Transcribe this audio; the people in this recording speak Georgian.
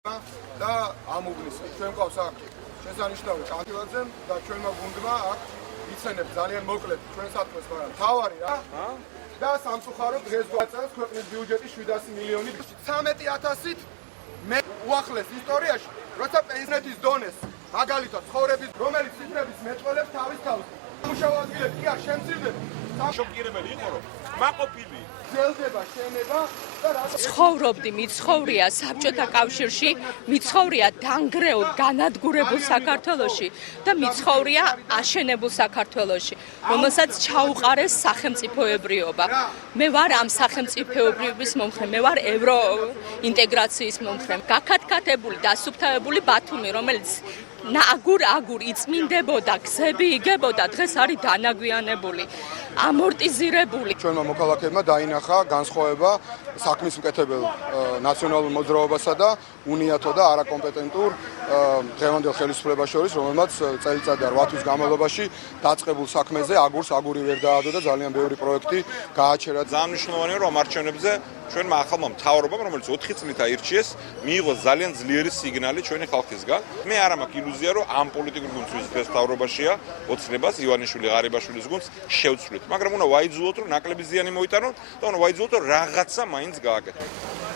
და ამოგვლის ჩვენ გვყავს აქ შესანიშნავი კანდილაძე და ჩვენმა გუნდმა აქ იცენებს ძალიან მოკლედ ჩვენ საქმეს, მაგრამ თავარი რა და სამწუხაროდ დღეს გვაწევს ქვეყნის ბიუჯეტი 700 მილიონი 13000-ით მე უახლეს ისტორიაში როცა პენსიების დონეს მაგალითად ცხოვრების რომელიც ციფრების მეტყველებს თავის თავს მუშაობ ადგილები კი არ შემცირდება შოკირებელი იყო რომ მაყოფილი ძელდება შენება ცხოვრობდი, მიცხოვრია საბჭოთა კავშირში, მიცხოვრია დანგრეულ, განადგურებულ საქართველოში და მიცხოვრია აშენებულ საქართველოში, რომელსაც ჩაუყარეს სახელმწიფოებრიობა. მე ვარ ამ სახელმწიფოებრიობის მომხრე, მე ვარ ევროინტეგრაციის მომხრე. გაქათქათებული, დასუფთავებული ბათუმი, რომელიც აგურ იწმინდებოდა, გზები იგებოდა, დღეს არის დანაგვიანებული, ამორტიზირებული. ჩვენმა მოქალაქეებმა დაინახა განსხვავება საქმის მკეთებელ ნაციონალურ მოძრაობასა და უნიათო და არაკომპეტენტურ დღევანდელ ხელისუფლებას შორის, რომელმაც წელიწადი 8 თვის განმავლობაში დაწყებულ საქმეზე აგური ვერ დაადო და ძალიან ბევრი პროექტი გააჩერა. ძალიან მნიშვნელოვანია რომ არჩევნებზე ჩვენმა ახალმა მთავრობამ, რომელიც 4 წლით აირჩიეს, მიიღოს ძალიან ძლიერი სიგნალი ჩვენი ხალხისგან. მე არ მაქვს ილუზია, რომ ამ პოლიტიკურ გუნდს ვიზის მთავრობაშია ოცნებას ივანიშვილი ღარიბაშვილის გუნდს შევცვლით. მაგრამ უნდა ვაიძულოთ, რომ ნაკლები ზიანი მოიტანოთ და უნდა ვაიძულოთ, რომ რაღაცა მაინც გააკეთოთ.